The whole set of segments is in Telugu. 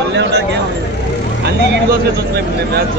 ఒళ్ళే ఉంటుంది గేమ్ అన్ని ఈడి కోసమే చూస్తున్నాయి ఇప్పుడు నేను మ్యాచ్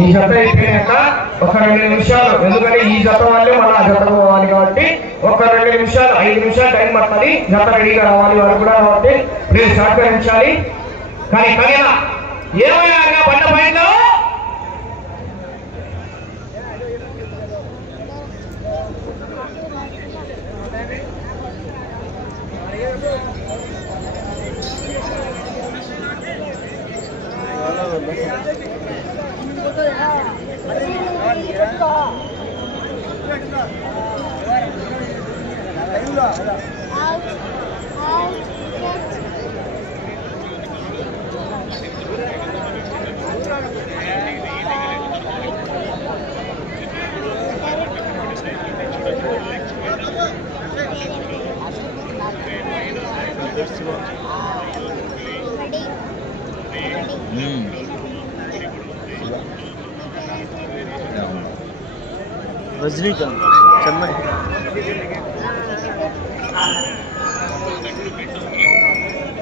ఈ జత అయిపోయాక ఒక రెండు నిమిషాలు. ఎందుకంటే ఈ జత వాళ్ళే మన జత పోవాలి కాబట్టి ఒక రెండు నిమిషాలు ఐదు నిమిషాలు టైం పడుతుంది. జత రెడీగా రావాలి వాళ్ళు కూడా కాబట్టి ప్లీజ్ సహకరించాలి. కానీ కళ్యాణ ఏమైనా బండ పైన రజనీకాంత్ చెన్నై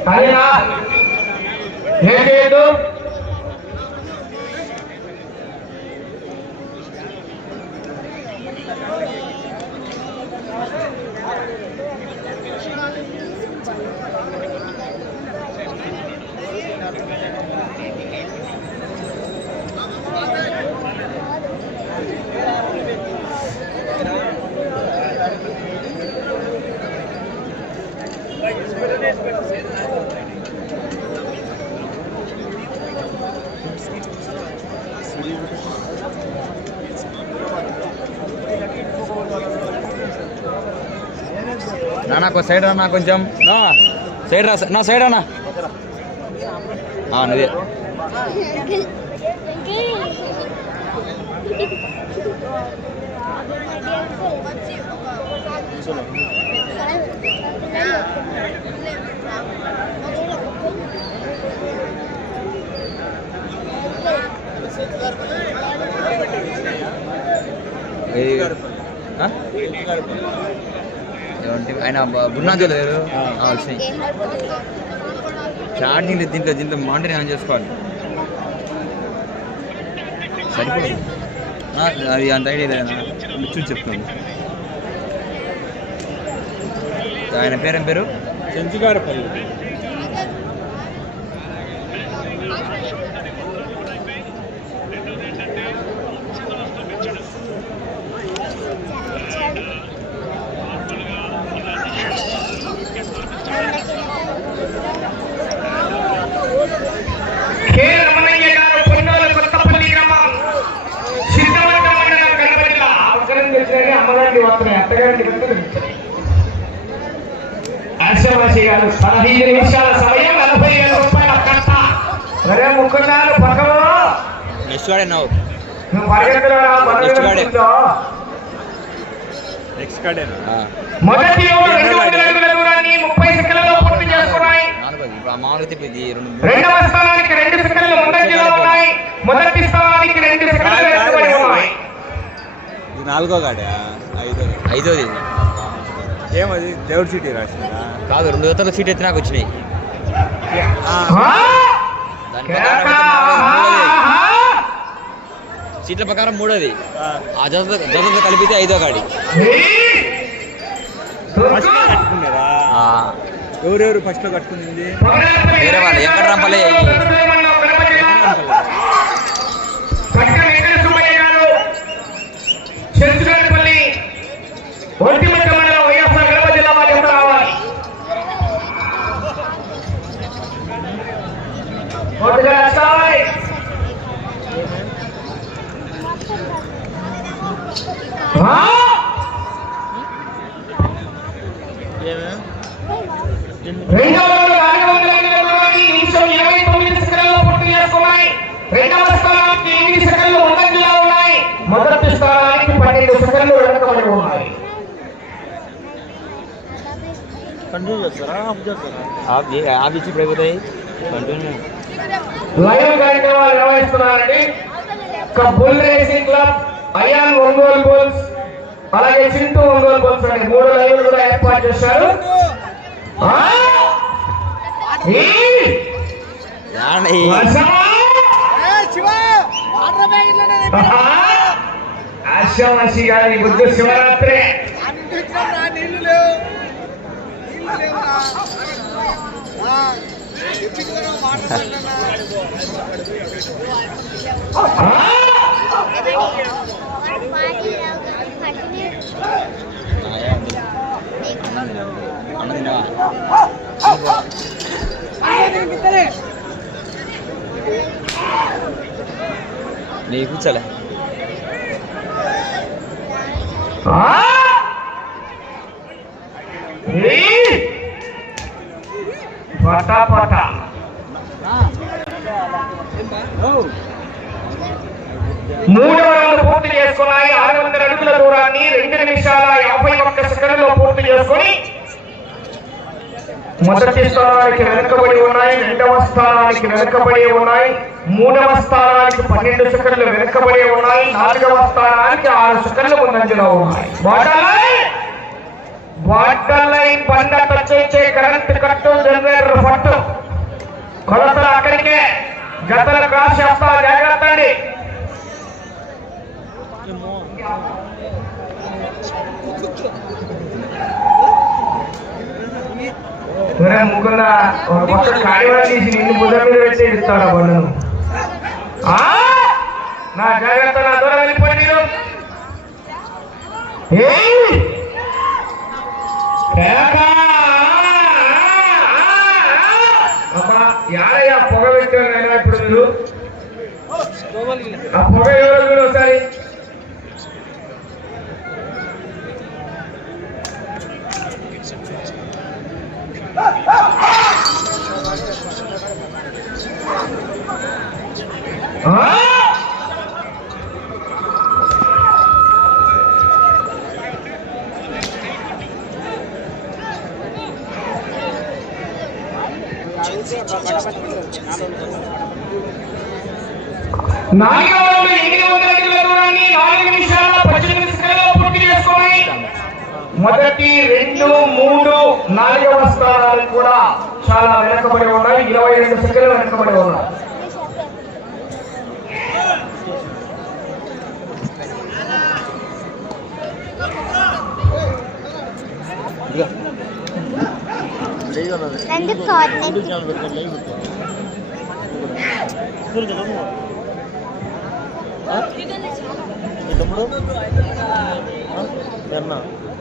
కళ్యాణ ఏం చేయొద్దు నానా ఒక సైడ్ అన్నా కొంచెం నా సైడ్ రా నా సైడ్ అన్నా ఆ, నువ్వే ఏది? ఆయన బున్నాజు లేరు. వచ్చినాయి. ఛార్జింగ్ లేదు దీంట్లో దీంట్లో మానిటరింగ్ ఆన్ చేసుకోవాలి. సరిపోదు ఆ, అది అంత ఐడియా లేదా చూసి చెప్తాను. ఆయన పేరేం పేరు? చెంచుగారపల్లి కె రమణయ్య గారు పొన్నోల కొత్తపల్లి గ్రామం సిద్ధవంత మండలం కడప జిల్లా అవసరం చేసినవి అత్తగారికి వస్తున్నాయి హర్షవాసి గారు పదహైదు నిమిషాల సమయం నలభై వేల రూపాయల కట్ట. ఒరే ముక్కున్నారు పక్కలో. నెక్స్ట్ వాడే నవ్వు. నువ్వు పరిగెత్తురా Next గాడే. నెక్స్ట్ కాడేనా మొదటి ఓవర్ రెండు వందల అడుగుల దూరాన్ని ముప్పై సెకండ్లలో పూర్తి చేసుకున్నాయి. నాలుగోది. ఇప్పుడు ఆ మామూలుగా తిప్పేది రెండు మూడు. రెండవ స్థానానికి రెండు సెకండ్లు ముందంజలో ఉన్నాయి. మొదటి స్థానానికి రెండు సెకండ్లు వెనుకబడి ఉన్నాయి ఇది నాలుగో కాడా ఐదో. ఐదోది. ఏమది? దేవుడి సిటీ రాసినా కాదు రెండు జతల సీట్ ఎత్తి నాకు వచ్చినాయి. ఆ? దాని! ప్రకారం అయితే మూడోది. సీట్ల ప్రకారం మూడోది. ఆ. జత జతతో కలిపితే ఐదో గాడి ఏయ్! ఫస్ట్ కట్టుకున్నారా? ఆ, ఎవరెవరు ఫస్ట్లో కట్టుకునింది? వేరే వాళ్ళు. వెంకటరాంపల్లి అయ్యి పట్ట వెంకట సుబ్బయ్య గారు చెంచుగారిపల్లి ఒంటిమిట్ట మండలం వైఎస్ఆర్ కడప జిల్లా వారి ఎప్పుడు రావాలి కొద్దిగా రాస్తాయ్. ఆ? రెండవ రౌండ్ నాలుగు వందల ఎనిమిది దూరాన్ని నిమిషం ఇరవై తొమ్మిది సెకండ్లలో పూర్తి చేసుకున్నాయి రెండవ స్థానానికి ఎనిమిది సెకండ్లు ముందంజలో ఉన్నాయి. మొదటి స్థానానికి పన్నెండు సెకండ్లు వెనకబడి ఉన్నాయి. కంటిన్యూ చేస్తారా? ఆఫ్ చేస్తారా? ఆఫ్ చే- ఆఫ్ ఇచ్చి ఇప్పుడు అయిపోతాయి. కంటిన్యూ లైవ్ కార్యక్రమాలు నిర్వహిస్తున్నారండి. ఒక బుల్ రేసింగ్ క్లబ్ అయాన్ ఒంగోలు బుల్స్ అలాగే చింటూ ఒంగోలు అండి మూడు లైవ్లు కూడా ఏర్పాటు చేశారు. ఆ? ఈ? వర్షమా? ఆహా! ఆశామాషి గారి బుద్ధ శివరాత్రి. ఆ? ఈ? పటా పటా మూడవ రౌండ్ పూర్తి చేసుకున్నాయి దూరాన్ని రెండు నిమిషాల యాభై ఒక్క సెకండ్లో పూర్తి చేసుకుని మొదటి స్థానానికి వెనుకబడి ఉన్నాయి రెండవ స్థానానికి వెనుకబడి ఉన్నాయి మూడవ స్థానానికి పన్నెండు సెకండ్లు వెనుకబడి ఉన్నాయి నాలుగవ స్థానానికి ఆరు సెకండ్లు ముందంజలో ఉన్నాయి. బాటల్! లైన్ బాటల్ టచ్ అయితే కరెంట్ కట్టు జనరేటర్ పట్టు. కొలతలు అక్కడికే. గతలు క్రాస్ చేస్తా జాగ్రత్త అండి ముకుంద ఒక పక్క కాడివాడు తీసి నిన్ను బుధ మీద ఇస్తాడు ఆ? నా జాగ్రత్త నా దూరం వెళ్ళిపోయి మీరు. అబ్బా యారయ్య పొగ ఇప్పుడు మీరు. ఆ పొగ ఎవరు ఒకసారి? ఆ? నాలుగవ రౌండ్ ఎనిమిది వందల అడుగుల దూరాన్ని నాలుగు నిమిషాల పద్దెనిమిది సెకండ్లలో పూర్తి చేసుకున్నాయి మొదటి రెండు మూడు నాలుగవ స్థానాలు కూడా చాలా వెనకబడి ఉన్నాయి. ఇరవై రెండు సెకండ్లు వెనకబడి ఉన్నాయి. ನಂದು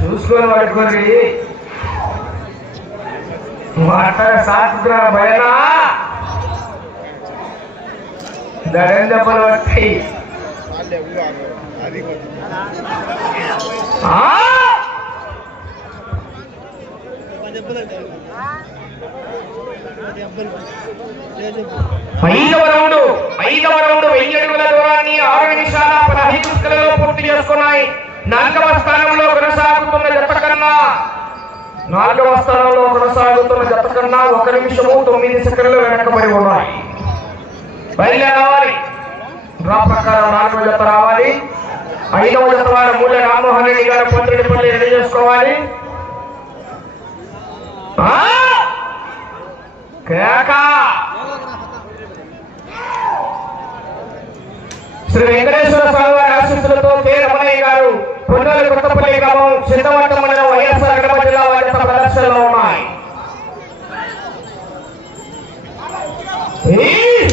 చూసుకొని పట్టుకొని మాట సాకుతున్న భయనా దడం దెబ్బలు పట్టాయి ఆ? ఐదవ రౌండ్ ఐదవ రౌండ్ వెయ్యి అడుగుల దూరాన్ని ఆరు నిమిషాల పదహైదు సెకండ్లలో పూర్తి చేసుకున్నాయి. నాలుగవ స్థానంలో కొనసాగుతున్న జత కన్నా నాలుగవ స్థానంలో కొనసాగుతున్న జత కన్నా ఒక నిమిషము తొమ్మిది సెకండ్లు వెనకబడి ఉన్నాయి. బయలుదేరి డ్రా ప్రకారం నాలుగవ జత రావాలి. ఐదవ జత వారు మూల రామ్మోహన్ రెడ్డి గారు పొత్తుడి పల్లి రెడీ చేసుకోవాలి. శ్రీ వెంకటేశ్వర స్వామి వారి ఆశీస్సులతో కె రమణయ్య గారు పొన్నూరు కొత్తపల్లి గ్రామం సిద్ధవట్ట మండలం వైఎస్ఆర్ కడప జిల్లా వారి ప్రదర్శనలో ఉన్నాయి ఏయ్!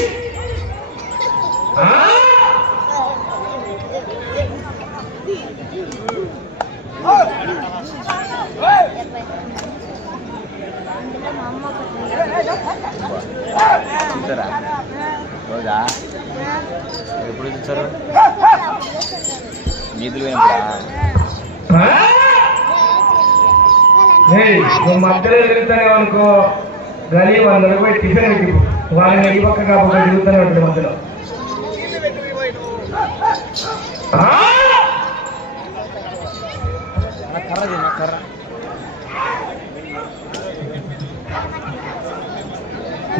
ఆ! చూసారా? రోజా? ఎప్పుడు చూసారు? నీతులు నువ్వు మధ్యలో తిరుగుతానే అనుకో. గలీ వందలు పోయి టిఫిన్ పెట్టి. వాళ్ళని ఈ పక్క కాకుండా తిరుగుతూనే ఉంటుంది మధ్యలో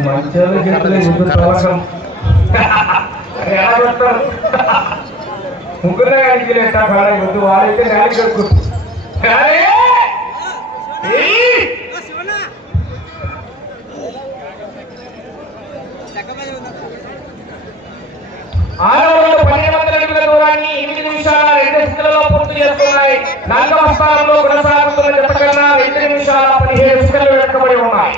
మంచోళ్ళు చేతులు ముగ్గురు తోలకం. ఎలా పెడతారు ముగ్గురునే కలిగి లేట బాగా వద్దు వాడైతే నేల కడుకు. ఆడవాళ్ళు పన్నెండు వందల అడుగుల దూరాన్ని ఎనిమిది నిమిషాల రెండు సెకండ్లలో పూర్తి చేస్తున్నాయి నాలుగవ స్థానంలో కొనసాగుతున్న జత కన్నా రెండు నిమిషాల పదిహేడు సెకండ్లు వెనకబడి ఉన్నాయి.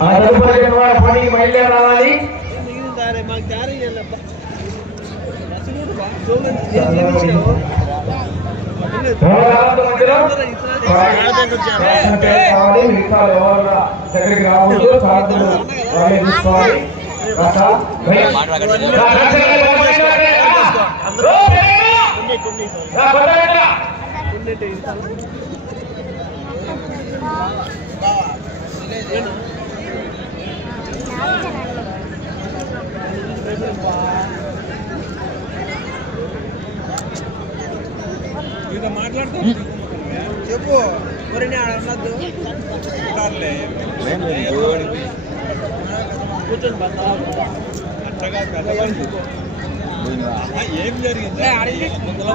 ఆ తదుపరి జనవాడ పని బయలుదేరి రావాలి ఎవరు మధ్యలో కావాలి మిగతా ఎవరు దగ్గరికి రావద్దు సాధులు వాళ్ళే చూసుకోవాలి కాస్త చెప్పు. మరి ఆడ ఉన్నద్దు ఏం లేదు, గోడి. అట్టగా ఏం జరిగింది? ముందులో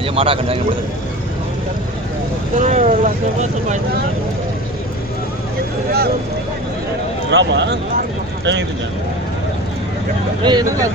ya marah kan. Berapa? Eh, itu kan